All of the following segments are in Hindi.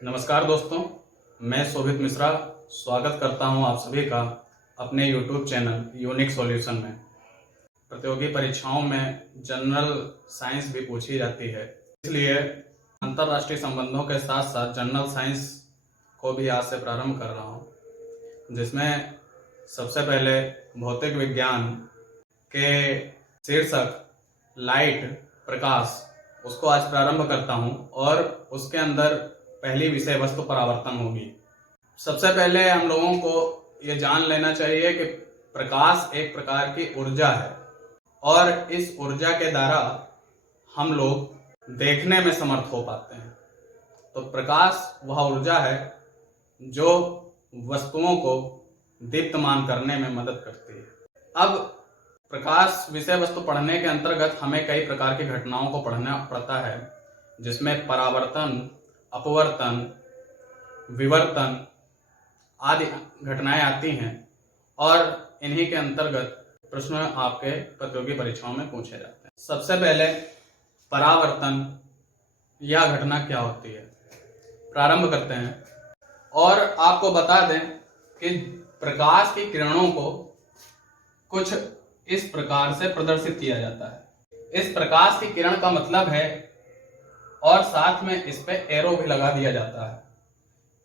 नमस्कार दोस्तों, मैं शोभित मिश्रा स्वागत करता हूं आप सभी का अपने YouTube चैनल यूनिक सॉल्यूशन में। प्रतियोगी परीक्षाओं में जनरल साइंस भी पूछी जाती है, इसलिए अंतर्राष्ट्रीय संबंधों के साथ साथ जनरल साइंस को भी आज से प्रारंभ कर रहा हूं, जिसमें सबसे पहले भौतिक विज्ञान के शीर्षक लाइट प्रकाश उसको आज प्रारंभ करता हूं और उसके अंदर पहली विषय वस्तु परावर्तन होगी। सबसे पहले हम लोगों को ये जान लेना चाहिए कि प्रकाश एक प्रकार की ऊर्जा है और इस ऊर्जा के द्वारा हम लोग देखने में समर्थ हो पाते हैं। तो प्रकाश वह ऊर्जा है जो वस्तुओं को दीप्तमान करने में मदद करती है। अब प्रकाश विषय वस्तु पढ़ने के अंतर्गत हमें कई प्रकार की घटनाओं को पढ़ना पड़ता है, जिसमें परावर्तन, अपवर्तन, विवर्तन आदि घटनाएं आती हैं और इन्हीं के अंतर्गत प्रश्न आपके प्रतियोगी परीक्षाओं में पूछे जाते हैं। सबसे पहले परावर्तन यह घटना क्या होती है, प्रारंभ करते हैं और आपको बता दें कि प्रकाश की किरणों को कुछ इस प्रकार से प्रदर्शित किया जाता है। इस प्रकाश की किरण का मतलब है और साथ में इस पे एरो भी लगा दिया जाता है।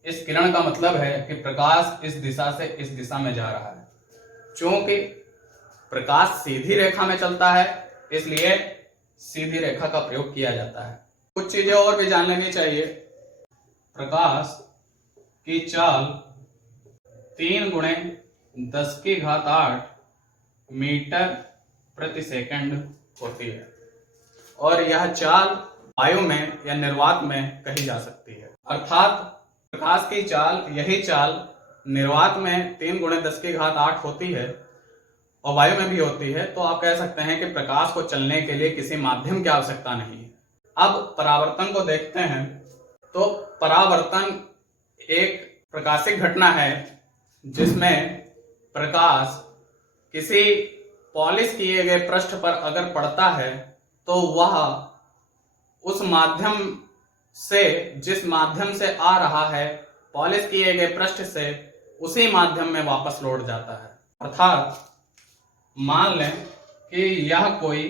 इस किरण का मतलब है कि प्रकाश इस दिशा से इस दिशा में जा रहा है। चूंकि प्रकाश सीधी रेखा में चलता है, इसलिए सीधी रेखा का प्रयोग किया जाता है। कुछ चीजें और भी जान लेनी चाहिए। प्रकाश की चाल 3 × 10⁸ मीटर प्रति सेकंड होती है और यह चाल वायु में या निर्वात में कही जा सकती है। अर्थात प्रकाश की चाल, यही चाल निर्वात में 3 × 10⁸ होती है और वायु में भी होती है। तो आप कह सकते हैं कि प्रकाश को चलने के लिए किसी माध्यम की आवश्यकता नहीं है। अब परावर्तन को देखते हैं तो परावर्तन एक प्रकाशिक घटना है जिसमें प्रकाश किसी पॉलिश किए गए पृष्ठ पर अगर पड़ता है तो वह उस माध्यम से, जिस माध्यम से आ रहा है पॉलिश किए गए पृष्ठ से, उसी माध्यम में वापस लौट जाता है। अर्थात मान लें कि यह कोई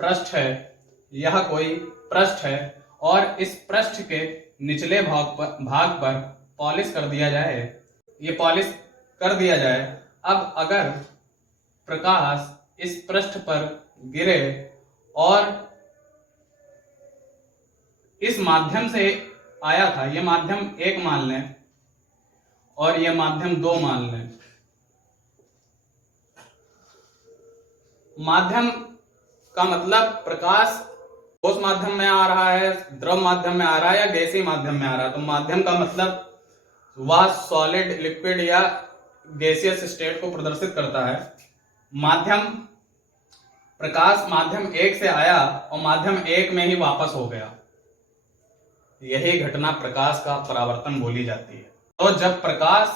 पृष्ठ है और इस पृष्ठ के निचले भाग पर पॉलिश कर दिया जाए, ये पॉलिश कर दिया जाए। अब अगर प्रकाश इस पृष्ठ पर गिरे और इस माध्यम से आया था, यह माध्यम 1 मान लें और यह माध्यम 2 मान लें। माध्यम का मतलब प्रकाश ठोस माध्यम में आ रहा है, द्रव माध्यम में आ रहा है या गैसीय माध्यम में आ रहा है। तो माध्यम का मतलब वह सॉलिड, लिक्विड या गैसियस स्टेट को प्रदर्शित करता है। प्रकाश माध्यम 1 से आया और माध्यम 1 में ही वापस हो गया। यही घटना प्रकाश का परावर्तन बोली जाती है। तो जब प्रकाश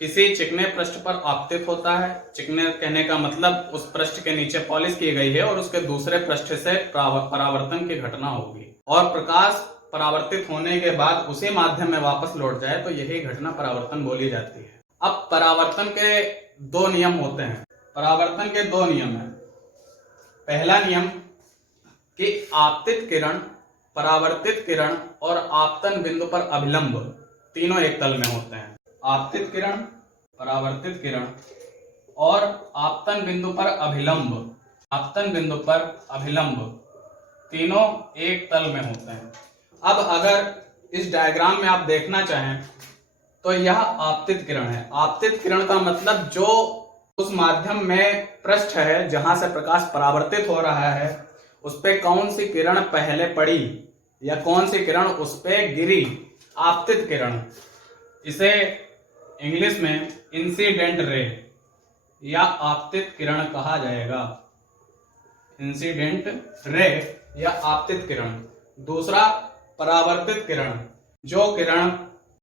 किसी चिकने पृष्ठ पर आपतित होता है, चिकने कहने का मतलब उस पृष्ठ के नीचे पॉलिश की गई है और उसके दूसरे पृष्ठ से परावर्तन की घटना होगी और प्रकाश परावर्तित होने के बाद उसी माध्यम में वापस लौट जाए, तो यही घटना परावर्तन बोली जाती है। अब परावर्तन के 2 नियम होते हैं। परावर्तन के 2 नियम हैं। पहला नियम कि आपतित किरण, परावर्तित किरण और आपतन बिंदु पर अभिलंब तीनों एक तल में होते हैं। आपतित किरण, परावर्तित किरण और आपतन बिंदु पर अभिलंब तीनों एक तल में होते हैं। अब अगर इस डायग्राम में आप देखना चाहें तो यह आपतित किरण है। आपतित किरण का मतलब जो उस माध्यम में पृष्ठ है जहां से प्रकाश परावर्तित हो रहा है, उस पे कौन सी किरण पहले पड़ी या कौन सी किरण उस पे गिरी, आपतित किरण। इसे इंग्लिश में इंसिडेंट रे या आपतित किरण कहा जाएगा। इंसिडेंट रे या आपतित किरण। दूसरा परावर्तित किरण, जो किरण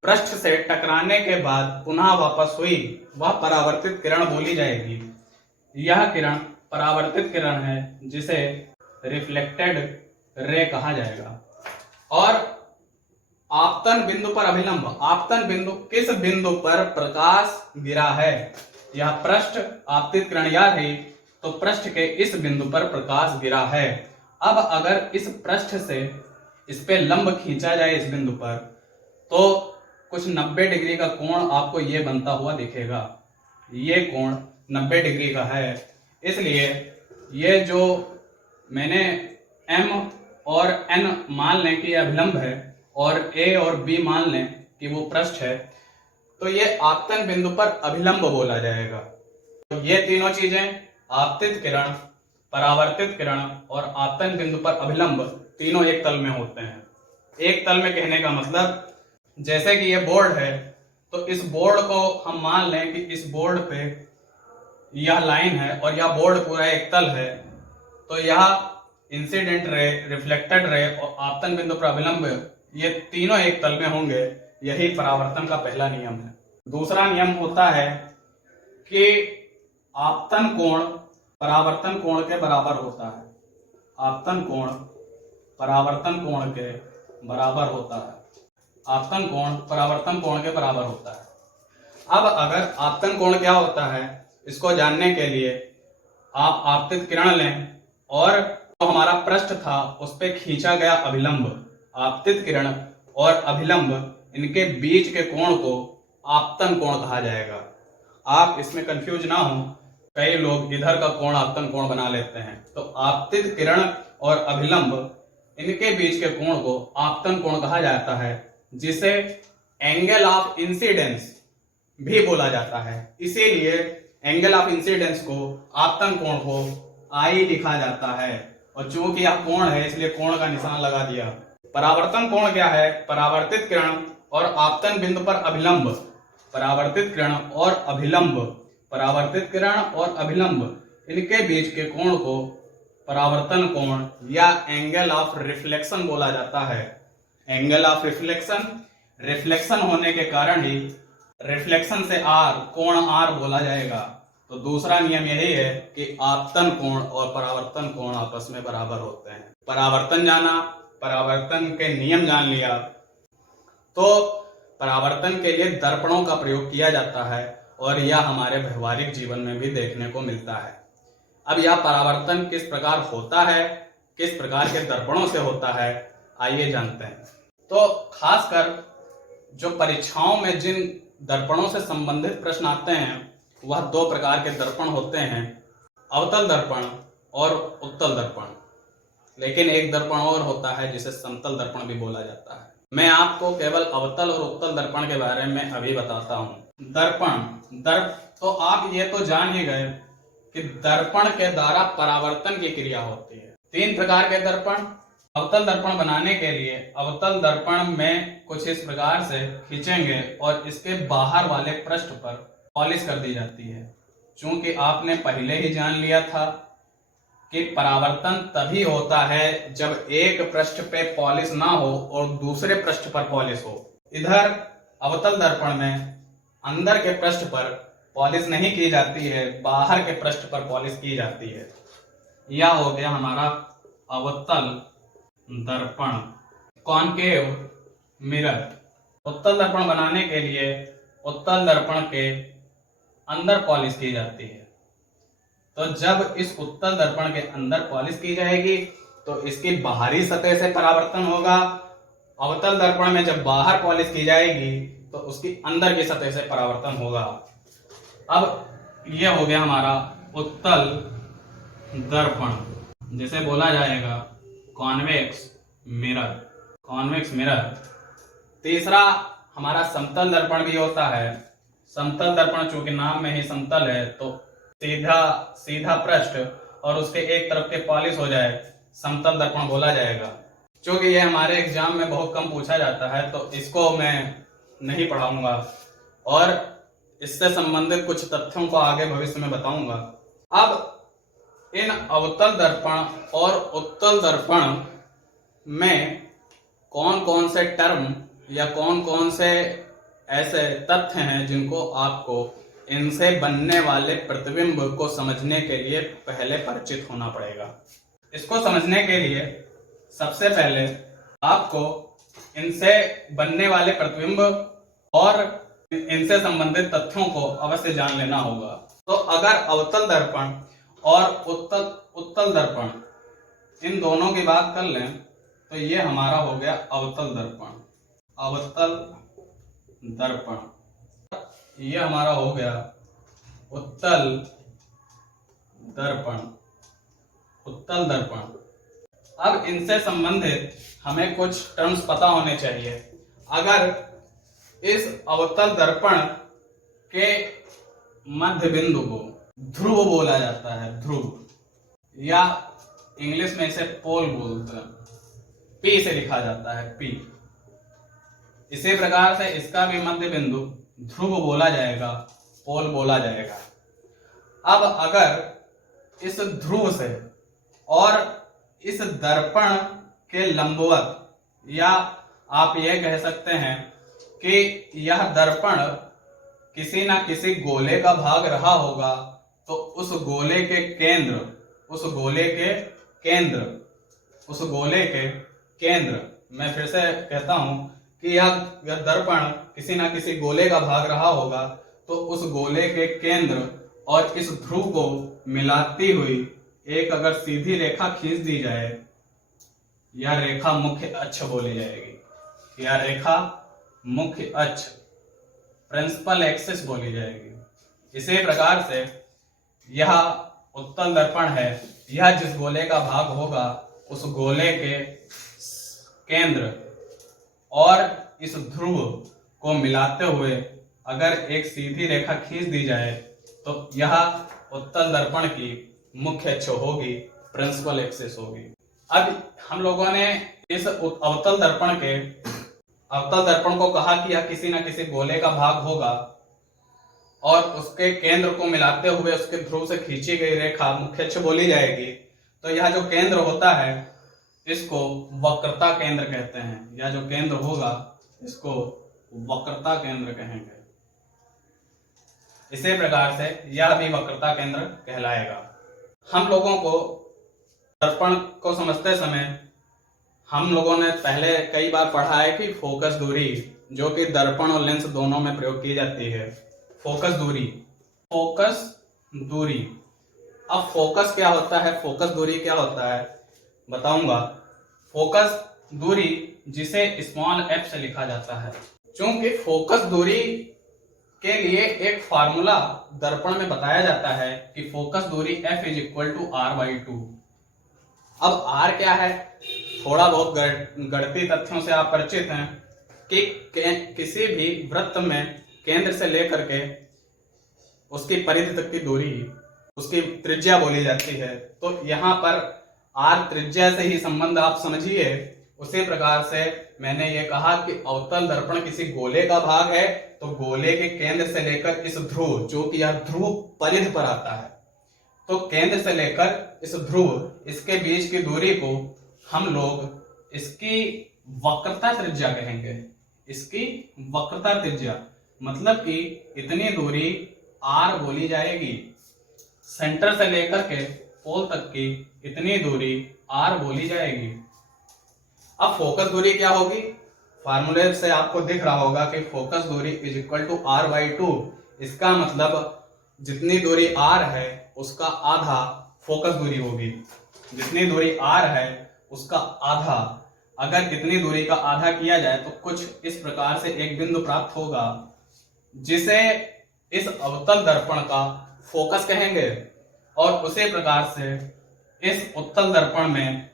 पृष्ठ से टकराने के बाद पुनः वापस हुई, वह परावर्तित किरण बोली जाएगी। यह किरण परावर्तित किरण है जिसे रिफ्लेक्टेड रे कहा जाएगा। और आपतन बिंदु पर अभिलंब, आपतन बिंदु किस बिंदु पर प्रकाश गिरा है। यह पृष्ठ आपतित किरण याद है तो पृष्ठ के इस बिंदु पर प्रकाश गिरा है। अब अगर इस पृष्ठ से इस पे लंब खींचा जाए इस बिंदु पर तो कुछ 90 डिग्री का कोण आपको ये बनता हुआ दिखेगा। ये कोण 90 डिग्री का है, इसलिए ये जो मैंने M और N मान लें कि अभिलंब है और A और B मान लें कि वो पृष्ठ है, तो ये आपतन बिंदु पर अभिलंब बोला जाएगा। तो ये तीनों चीजें आपतित किरण, परावर्तित किरण और आपतन बिंदु पर अभिलंब तीनों एक तल में होते हैं। एक तल में कहने का मतलब जैसे कि ये बोर्ड है तो इस बोर्ड को हम मान लें कि इस बोर्ड पे यह लाइन है और यह बोर्ड पूरा एक तल है, तो यह इंसिडेंट रे, रिफ्लेक्टेड रे और आपतन बिंदु पर अभिलंब ये तीनों एक तल में होंगे। यही परावर्तन का पहला नियम है। दूसरा नियम होता है कि आपतन कोण परावर्तन कोण के बराबर होता है। आपतन कोण परावर्तन कोण के बराबर होता है। आपतन कोण परावर्तन कोण के बराबर होता है। अब अगर आपतन कोण क्या होता है इसको जानने के लिए आप आपतित किरण लें और जो हमारा पृष्ठ था उस पे खींचा गया अभिलंब, आपतित किरण और अभिलंब इनके बीच के कोण को आपतन कोण कहा जाएगा। आप इसमें कंफ्यूज ना हो, कई लोग इधर का कोण आपतन कोण बना लेते हैं। तो आपतित किरण और अभिलंब इनके बीच के कोण को आपतन कोण कहा जाता है, जिसे एंगल ऑफ इंसिडेंस भी बोला जाता है। इसीलिए एंगल ऑफ इंसिडेंस को आपतन कोण को आई लिखा जाता है और चूंकि यह कोण है इसलिए कोण का निशान लगा दिया। परावर्तन कोण क्या है? परावर्तित किरण और आपतन बिंदु पर अभिलंब, परावर्तित किरण और अभिलंब, परावर्तित किरण और अभिलंब इनके बीच के कोण को परावर्तन कोण या एंगल ऑफ रिफ्लेक्शन बोला जाता है। एंगल ऑफ रिफ्लेक्शन, रिफ्लेक्शन होने के कारण ही रिफ्लेक्शन से आर, कोण आर बोला जाएगा। तो दूसरा नियम यही है कि आपतन कोण और परावर्तन कोण आपस में बराबर होते हैं। परावर्तन जाना, परावर्तन के नियम जान लिया, तो परावर्तन के लिए दर्पणों का प्रयोग किया जाता है और यह हमारे व्यवहारिक जीवन में भी देखने को मिलता है। अब यह परावर्तन किस प्रकार होता है, किस प्रकार के दर्पणों से होता है, आइए जानते हैं। तो खासकर जो परीक्षाओं में जिन दर्पणों से संबंधित प्रश्न आते हैं वह दो प्रकार के दर्पण होते हैं, अवतल दर्पण और उत्तल दर्पण। लेकिन एक दर्पण और होता है जिसे समतल दर्पण भी बोला जाता है। मैं आपको केवल अवतल और उत्तल दर्पण के बारे में अभी बताता हूँ। दर्पण, तो आप ये तो जान ही गए कि दर्पण के द्वारा परावर्तन की क्रिया होती है। तीन प्रकार के दर्पण। अवतल दर्पण बनाने के लिए अवतल दर्पण में कुछ इस प्रकार से खींचेंगे और इसके बाहर वाले पृष्ठ पर पॉलिश कर दी जाती है। चूंकि आपने पहले ही जान लिया था कि परावर्तन तभी होता है जब एक पृष्ठ पे पॉलिश ना हो और दूसरे पृष्ठ पर पॉलिश हो। इधर अवतल दर्पण में अंदर के पृष्ठ पर पॉलिश नहीं की जाती है, बाहर के पृष्ठ पर पॉलिश की जाती है। यह हो गया हमारा अवतल दर्पण। Concave mirror. उत्तल दर्पण बनाने के लिए उत्तल दर्पण के अंदर पॉलिश की जाती है। तो जब इस उत्तल दर्पण के अंदर पॉलिश की जाएगी तो इसकी बाहरी सतह से परावर्तन होगा। अवतल दर्पण में जब बाहर पॉलिश की जाएगी तो उसकी अंदर की सतह से परावर्तन होगा। अब यह हो गया हमारा उत्तल दर्पण, जिसे बोला जाएगा कॉन्वेक्स मिरर। Convex mirror. तीसरा हमारा समतल दर्पण भी होता है। समतल दर्पण चूंकि नाम में ही समतल है तो सीधा पृष्ठ और उसके एक तरफ के पॉलिश हो जाए, समतल दर्पण बोला जाएगा। चूंकि ये हमारे एग्जाम में बहुत कम पूछा जाता है तो इसको मैं नहीं पढ़ाऊंगा और इससे संबंधित कुछ तथ्यों को आगे भविष्य में बताऊंगा। अब इन अवतल दर्पण और उत्तल दर्पण में कौन कौन से टर्म या कौन कौन से ऐसे तथ्य हैं जिनको आपको इनसे बनने वाले प्रतिबिंब को समझने के लिए पहले परिचित होना पड़ेगा। इसको समझने के लिए सबसे पहले आपको इनसे बनने वाले प्रतिबिंब और इनसे संबंधित तथ्यों को अवश्य जान लेना होगा। तो अगर अवतल दर्पण और उत्तल दर्पण इन दोनों की बात कर लें तो ये हमारा हो गया अवतल दर्पण। अवतल दर्पण ये हमारा हो गया उत्तल दर्पण। उत्तल दर्पण। अब इनसे संबंधित हमें कुछ टर्म्स पता होने चाहिए। अगर इस अवतल दर्पण के मध्य बिंदु को ध्रुव बोला जाता है, ध्रुव, या इंग्लिश में इसे पोल बोलते हैं, पी से लिखा जाता है, पी। इसी प्रकार से इसका भी मध्य बिंदु ध्रुव बोला जाएगा, पोल बोला जाएगा। अब अगर इस ध्रुव से और इस दर्पण के लंबवत, या आप यह कह सकते हैं कि यह दर्पण किसी ना किसी गोले का भाग रहा होगा, तो उस गोले के केंद्र, मैं फिर से कहता हूं कि यह दर्पण किसी ना किसी गोले का भाग रहा होगा, तो उस गोले के केंद्र और इस ध्रुव को मिलाती हुई एक अगर सीधी रेखा खींच दी जाए, यह रेखा मुख्य अक्ष बोली जाएगी। यह रेखा मुख्य अक्ष, प्रिंसिपल एक्सिस बोली जाएगी। इसी प्रकार से यह उत्तल दर्पण है, यह जिस गोले का भाग होगा उस गोले के केंद्र और इस ध्रुव को मिलाते हुए अगर एक सीधी रेखा खींच दी जाए तो यह उत्तल दर्पण की मुख्य अक्ष होगी, प्रिंसिपल एक्सिस होगी। अब हम लोगों ने इस अवतल दर्पण को कहा कि यह किसी न किसी गोले का भाग होगा और उसके केंद्र को मिलाते हुए उसके ध्रुव से खींची गई रेखा मुख्य अक्ष बोली जाएगी। तो यह जो केंद्र होता है इसको वक्रता केंद्र कहते हैं। यह जो केंद्र होगा इसको वक्रता केंद्र कहेंगे। इसी प्रकार से यह भी वक्रता केंद्र कहलाएगा। हम लोगों को दर्पण को समझते समय हम लोगों ने पहले कई बार पढ़ा है कि फोकस दूरी, जो कि दर्पण और लेंस दोनों में प्रयोग की जाती है। फोकस दूरी। अब फोकस क्या होता है, फोकस दूरी क्या होता है बताऊंगा। फोकस दूरी जिसे स्मॉल f से लिखा जाता है, क्योंकि फोकस दूरी के लिए एक फार्मूला दर्पण में बताया जाता है कि फोकस दूरी f = r/2। अब r क्या है, थोड़ा बहुत गणितीय तथ्यों से आप परिचित हैं कि किसी भी वृत्त में केंद्र से लेकर के उसकी परिधि तक की दूरी उसकी त्रिज्या बोली जाती है। तो यहाँ पर r त्रिज्या से ही संबंध आप समझिए। उसी प्रकार से मैंने ये कहा कि अवतल दर्पण किसी गोले का भाग है, तो गोले के केंद्र से लेकर इस ध्रुव, जो कि यह ध्रुव परिधि पर आता है, तो केंद्र से लेकर इस ध्रुव, इसके बीच की दूरी को हम लोग इसकी वक्रता त्रिज्या कहेंगे। इसकी वक्रता त्रिज्या मतलब कि इतनी दूरी r बोली जाएगी। सेंटर से लेकर के पोल तक की इतनी दूरी r बोली जाएगी। अब फोकस दूरी क्या होगी, फार्मूले से आपको दिख रहा होगा कि फोकस दूरी = r/2। इसका मतलब जितनी दूरी r है उसका आधा फोकस दूरी होगी। जितनी दूरी r है उसका आधा, अगर इतनी दूरी का आधा किया जाए तो कुछ इस प्रकार से एक बिंदु प्राप्त होगा जिसे इस अवतल दर्पण का फोकस कहेंगे। और उसी प्रकार से इस उत्तल दर्पण में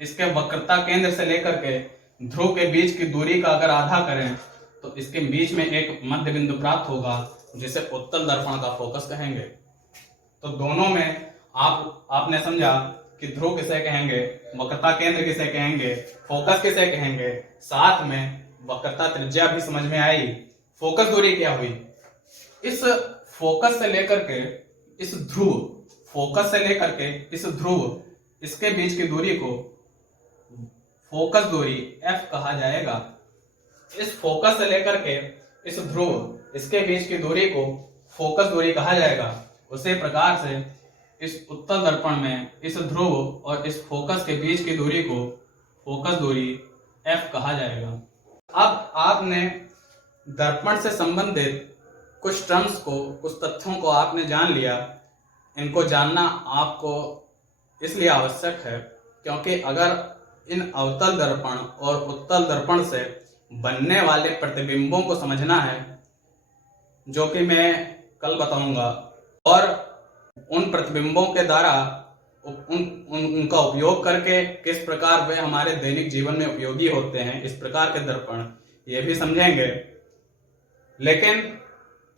इसके वक्रता केंद्र से लेकर के ध्रुव के बीच की दूरी का अगर आधा करें तो इसके बीच में एक मध्य बिंदु प्राप्त होगा जिसे उत्तल दर्पण का फोकस कहेंगे। तो दोनों में आपने समझा कि ध्रुव किसे कहेंगे, वक्रता केंद्र किसे कहेंगे, फोकस किसे कहेंगे, साथ में वक्रता त्रिज्या भी समझ में आई। फोकस दूरी क्या हुई, इस फोकस से लेकर के इस ध्रुव, फोकस से लेकर के इस ध्रुव, इसके बीच की दूरी को फोकस दूरी f कहा जाएगा। इस फोकस से लेकर के इस ध्रुव, इसके बीच की दूरी को फोकस दूरी कहा जाएगा। उसी प्रकार से इस उत्तल दर्पण में इस ध्रुव और इस फोकस के बीच की दूरी को फोकस दूरी f कहा जाएगा। अब आपने दर्पण से संबंधित कुछ टर्म्स को, कुछ तथ्यों को आपने जान लिया। इनको जानना आपको इसलिए आवश्यक है क्योंकि अगर इन अवतल दर्पण और उत्तल दर्पण से बनने वाले प्रतिबिंबों को समझना है, जो कि मैं कल बताऊंगा, और उन प्रतिबिंबों के द्वारा उनका उपयोग करके किस प्रकार वे हमारे दैनिक जीवन में उपयोगी होते हैं, इस प्रकार के दर्पण, ये भी समझेंगे। लेकिन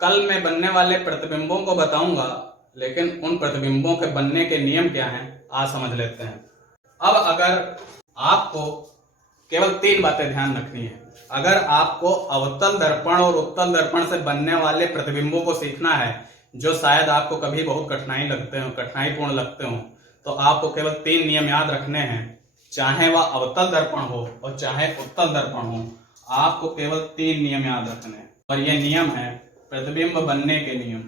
कल मैं बनने वाले प्रतिबिंबों को बताऊंगा, लेकिन उन प्रतिबिंबों के बनने के नियम क्या हैं आज समझ लेते हैं। अब अगर आपको केवल 3 बातें ध्यान रखनी है। अगर आपको अवतल दर्पण और उत्तल दर्पण से बनने वाले प्रतिबिंबों को सीखना है, जो शायद आपको कभी बहुत कठिनाईपूर्ण लगते हो, तो आपको केवल 3 नियम याद रखने हैं। चाहे वह अवतल दर्पण हो और चाहे उत्तल दर्पण हो, आपको केवल 3 नियम याद रखने हैं। और ये नियम है प्रतिबिंब बनने के नियम।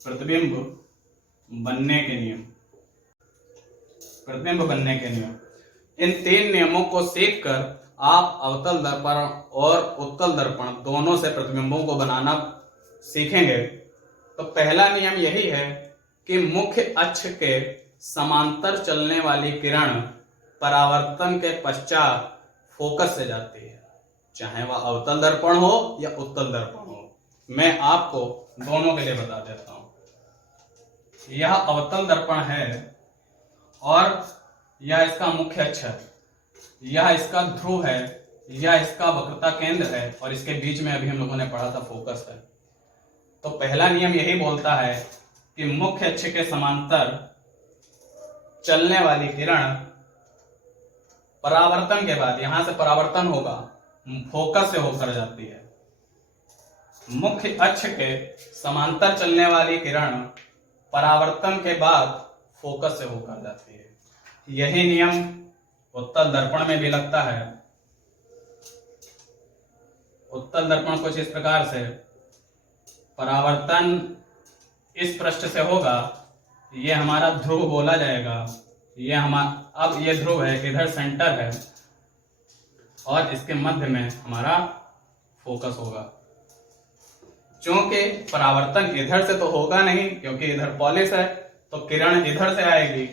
प्रतिबिंब बनने के नियम। प्रतिबिंब बनने के नियम। इन 3 नियमों को सीखकर आप अवतल दर्पण और उत्तल दर्पण दोनों से प्रतिबिंबों को बनाना सीखेंगे। तो पहला नियम यही है कि मुख्य अक्ष के समांतर चलने वाली किरण परावर्तन के पश्चात फोकस से जाती है, चाहे वह अवतल दर्पण हो या उत्तल दर्पण हो। मैं आपको दोनों के लिए बता देता हूं। यह अवतल दर्पण है और यह इसका मुख्य अक्ष है, यह इसका ध्रुव है, यह इसका वक्रता केंद्र है, और इसके बीच में अभी हम लोगों ने पढ़ा था फोकस है। तो पहला नियम यही बोलता है कि मुख्य अक्ष के समांतर चलने वाली किरण परावर्तन के बाद, यहां से परावर्तन होगा, फोकस से होकर जाती है। मुख्य अक्ष के समांतर चलने वाली किरण परावर्तन के बाद फोकस से होकर जाती है। यही नियम उत्तल दर्पण में भी लगता है। उत्तल दर्पण कुछ इस प्रकार से, परावर्तन इस पृष्ठ से होगा, ये हमारा ध्रुव बोला जाएगा, ये अब ये ध्रुव है, इधर सेंटर है, और इसके मध्य में हमारा फोकस होगा। क्योंकि परावर्तन इधर से तो होगा नहीं, क्योंकि इधर पॉलिश है, तो किरण इधर से आएगी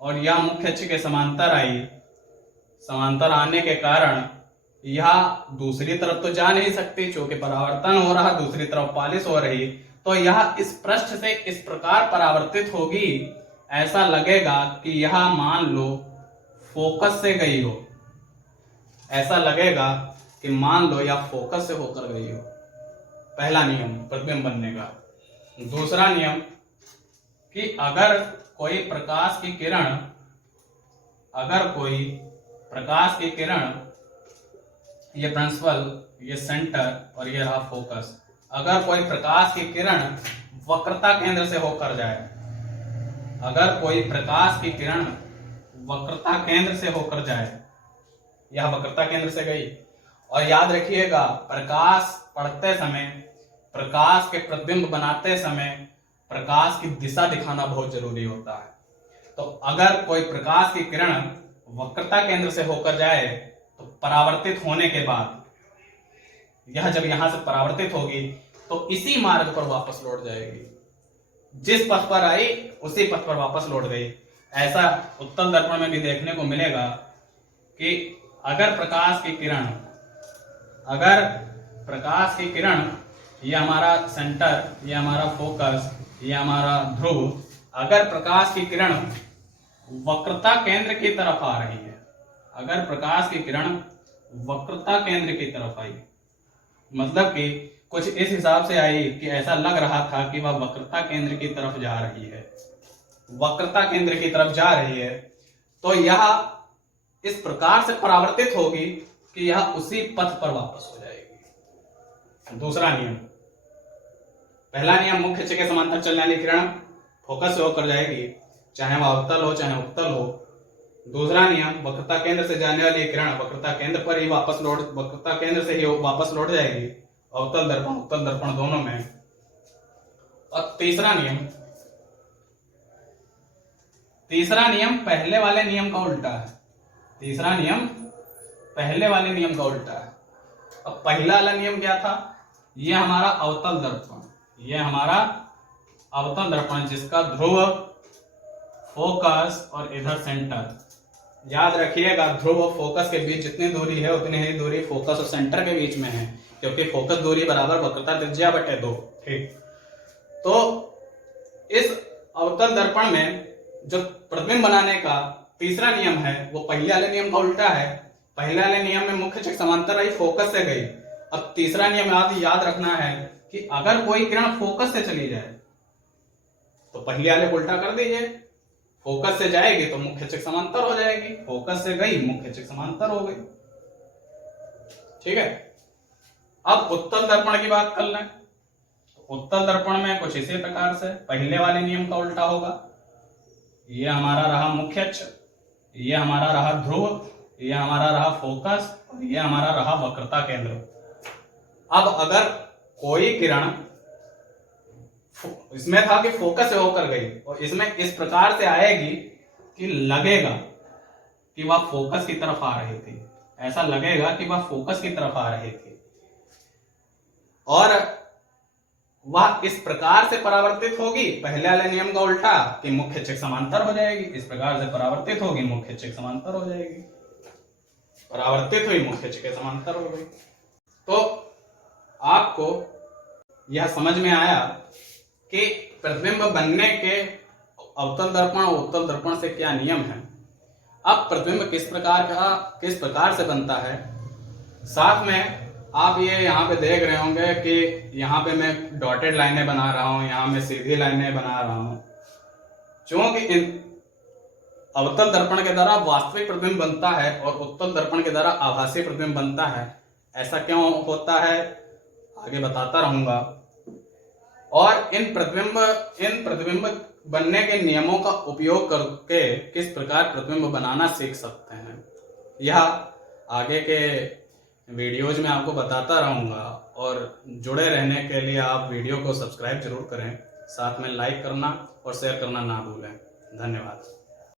और यह मुख्य अक्ष के समांतर आई। समांतर आने के कारण यह दूसरी तरफ तो जा नहीं सकती, क्योंकि परावर्तन हो रहा, दूसरी तरफ पॉलिश हो रही, तो यह इस पृष्ठ से इस प्रकार परावर्तित होगी, ऐसा लगेगा कि यह मान लो फोकस से गई हो। ऐसा लगेगा कि मान लो यह फोकस से होकर गई हो। पहला नियम प्रतिबिंब बनने का। दूसरा नियम कि अगर कोई प्रकाश की किरण, ये प्रिंसिपल, ये सेंटर और ये रहा फोकस, अगर कोई प्रकाश की किरण वक्रता केंद्र से होकर जाए, अगर कोई प्रकाश की किरण वक्रता केंद्र से होकर जाए, यह वक्रता केंद्र से गई, और याद रखिएगा प्रकाश पढ़ते समय, प्रकाश के प्रतिबिंब बनाते समय प्रकाश की दिशा दिखाना बहुत जरूरी होता है। तो अगर कोई प्रकाश की किरण वक्रता केंद्र से होकर जाए, तो परावर्तित होने के बाद यह जब यहां से परावर्तित होगी तो इसी मार्ग पर वापस लौट जाएगी, जिस पथ पर आई उसी पथ पर वापस लौट गई। ऐसा उत्तल दर्पण में भी देखने को मिलेगा कि अगर प्रकाश की किरण, ये हमारा सेंटर, ये हमारा फोकस, ये हमारा ध्रुव, अगर प्रकाश की किरण वक्रता केंद्र की तरफ आ रही है, अगर प्रकाश की किरण वक्रता केंद्र की तरफ आई, मतलब कि कुछ इस हिसाब से आई कि ऐसा लग रहा था कि वह वक्रता केंद्र की तरफ जा रही है, वक्रता केंद्र की तरफ जा रही है, तो यह इस प्रकार से परावर्तित होगी कि यह उसी पथ पर वापस हो जाएगी। दूसरा नियम, पहला नियम मुख्य अक्ष के समांतर चलने वाली किरण फोकस से होकर जाएगी, चाहे वह अवतल हो चाहे उत्तल हो। दूसरा नियम, वक्रता केंद्र से जाने वाली किरण वक्रता केंद्र पर ही वक्रता केंद्र से ही वापस लौट जाएगी, अवतल दर्पण उत्तल दर्पण दोनों में। और तीसरा नियम पहले वाले नियम का उल्टा है। तीसरा नियम पहले वाले नियम का उल्टा है। अब पहला वाला नियम क्या था, ये हमारा अवतल दर्पण, ये हमारा अवतल दर्पण जिसका ध्रुव, फोकस और इधर सेंटर। याद रखिएगा ध्रुव और फोकस के बीच जितनी दूरी है उतनी ही दूरी फोकस और सेंटर के बीच में है, क्योंकि फोकस दूरी बराबर वक्रता त्रिज्या बटे 2। ठीक, तो इस अवतल दर्पण में जो प्रतिबिंब बनाने का तीसरा नियम है वो पहले वाले नियम का उल्टा है। पहले वाले नियम में मुख्य अक्ष समांतर रही, फोकस से गई। अब तीसरा नियम याद रखना है कि अगर कोई किरण फोकस से चली जाए तो पहले वाले को उल्टा कर दीजिए, फोकस से जाएगी तो मुख्य अक्ष समांतर हो जाएगी, फोकस से गई मुख्य अक्ष समांतर हो गई। ठीक है, अब उत्तल दर्पण की बात कर लें। उत्तल दर्पण में कुछ इसी प्रकार से पहले वाले नियम का उल्टा होगा। ये हमारा रहा मुख्य अक्ष, ये हमारा रहा ध्रुव, ये हमारा रहा फोकस और ये हमारा रहा वक्रता केंद्र। अब अगर कोई किरण, इसमें था कि फोकस से होकर गई और इसमें इस प्रकार से आएगी कि लगेगा कि वह फोकस की तरफ आ रही थी, ऐसा लगेगा कि वह फोकस की तरफ आ रही थी और वह इस प्रकार से परावर्तित होगी, पहले वाले नियम का उल्टा कि मुख्य अक्ष समांतर हो जाएगी, इस प्रकार से परावर्तित होगी, मुख्य अक्ष समांतर हो जाएगी, परावर्तित हुई मुख्य अक्ष के समांतर हो गई। तो आपको यह समझ में आया कि प्रतिबिंब बनने के अवतल दर्पण और उत्तल दर्पण से क्या नियम है। अब प्रतिबिंब किस प्रकार से बनता है, साथ में आप ये यहाँ पे देख रहे होंगे कि यहाँ पे मैं डॉटेड लाइनें बना रहा हूं, यहाँ मैं सीधी लाइनें बना रहा हूं, क्योंकि इन अवतल दर्पण के द्वारा वास्तविक प्रतिबिंब बनता है और उत्तल दर्पण के द्वारा आभासी प्रतिबिंब बनता है। ऐसा क्यों होता है आगे बताता रहूंगा। और इन प्रतिबिंब बनने के नियमों का उपयोग करके किस प्रकार प्रतिबिंब बनाना सीख सकते हैं, यह आगे के वीडियोज में आपको बताता रहूंगा। और जुड़े रहने के लिए आप वीडियो को सब्सक्राइब जरूर करें, साथ में लाइक करना और शेयर करना ना भूलें। धन्यवाद।